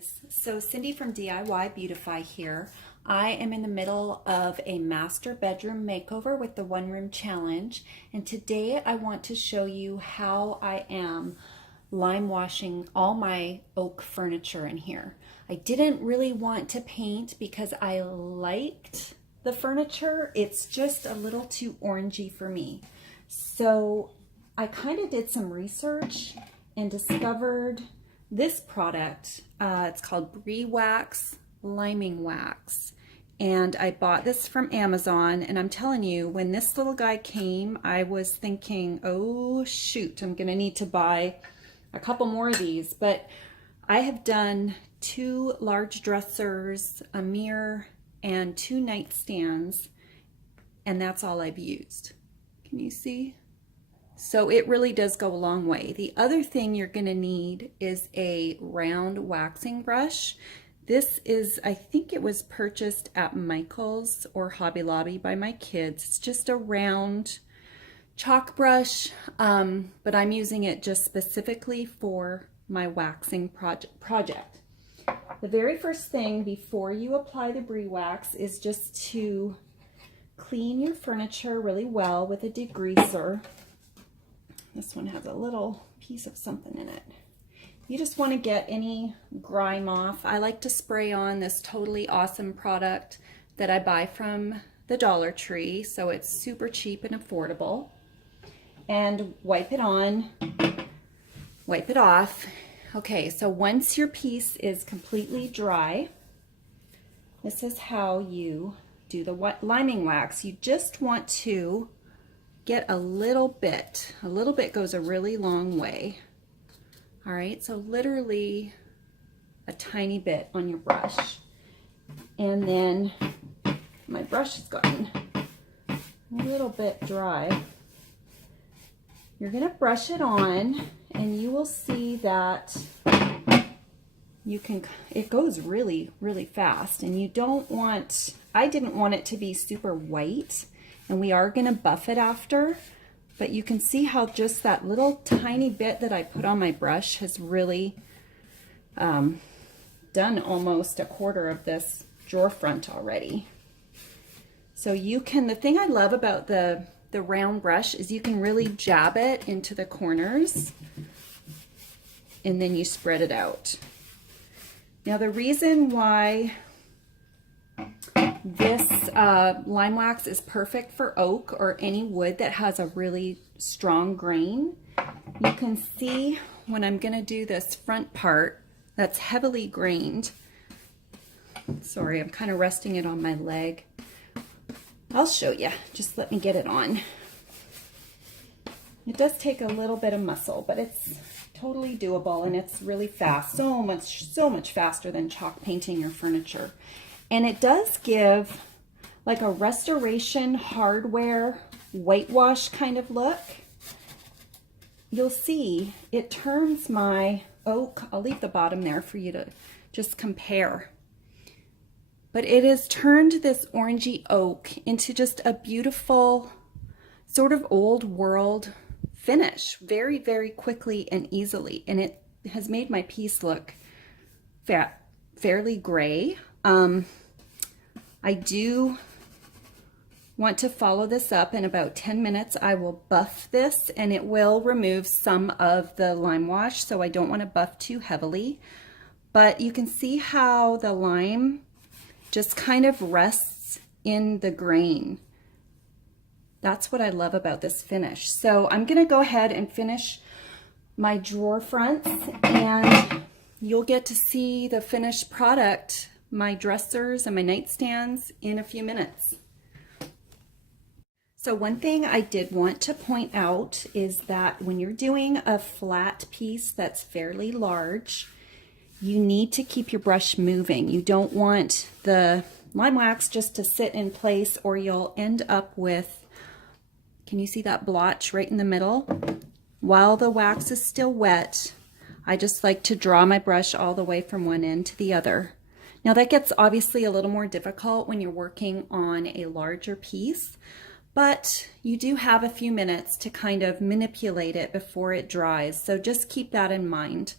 guys, so Cindy from DIY Beautify here. I am in the middle of a master bedroom makeover with the One Room Challenge, and today I want to show you how I am lime washing all my oak furniture in here. I didn't really want to paint because I liked the furniture. It's just a little too orangey for me. So I kind of did some research and discovered this product. It's called Briwax liming wax, and I bought this from Amazon, and I'm telling you, when this little guy came, I was thinking, oh shoot, I'm gonna need to buy a couple more of these. But I have done 2 large dressers, a mirror, and 2 nightstands, and that's all I've used. Can you see? So it really does go a long way. The other thing you're gonna need is a round waxing brush. This is, I think it was purchased at Michael's or Hobby Lobby by my kids. It's just a round chalk brush, but I'm using it just specifically for my waxing project. The very first thing before you apply the Briwax is just to clean your furniture really well with a degreaser. This one has a little piece of something in it. You just want to get any grime off. I like to spray on this totally awesome product that I buy from the Dollar Tree, so it's super cheap and affordable. And wipe it on, wipe it off. Okay, so once your piece is completely dry, this is how you do the liming wax. You just want to get a little bit. A little bit goes a really long way. All right, so literally a tiny bit on your brush. And then my brush has gotten a little bit dry. You're gonna brush it on, and you will see that it goes really, really fast. And you don't want, I didn't want it to be super white, and we are gonna buff it after, but you can see how just that little tiny bit that I put on my brush has really done almost a quarter of this drawer front already. So you can, the thing I love about the round brush is you can really jab it into the corners, and then you spread it out. Now the reason why this lime wax is perfect for oak or any wood that has a really strong grain, you can see when I'm going to do this front part that's heavily grained. Sorry, I'm kind of resting it on my leg. I'll show you. Just let me get it on. It does take a little bit of muscle, but it's totally doable, and it's really fast. So much faster than chalk painting your furniture. And it does give like a restoration hardware whitewash kind of look. You'll see it turns my oak, I'll leave the bottom there for you to just compare. But it has turned this orangey oak into just a beautiful sort of old world finish very, very quickly and easily. And it has made my piece look fairly gray. I do want to follow this up in about 10 minutes. I will buff this, and it will remove some of the lime wash, so I don't want to buff too heavily. But you can see how the lime just kind of rests in the grain. That's what I love about this finish. So I'm gonna go ahead and finish my drawer fronts, and you'll get to see the finished product, my dressers and my nightstands, in a few minutes. So one thing I did want to point out is that when you're doing a flat piece that's fairly large, you need to keep your brush moving. You don't want the lime wax just to sit in place, or you'll end up with, can you see that blotch right in the middle? While the wax is still wet, I just like to draw my brush all the way from one end to the other. Now that gets obviously a little more difficult when you're working on a larger piece, but you do have a few minutes to kind of manipulate it before it dries. So just keep that in mind.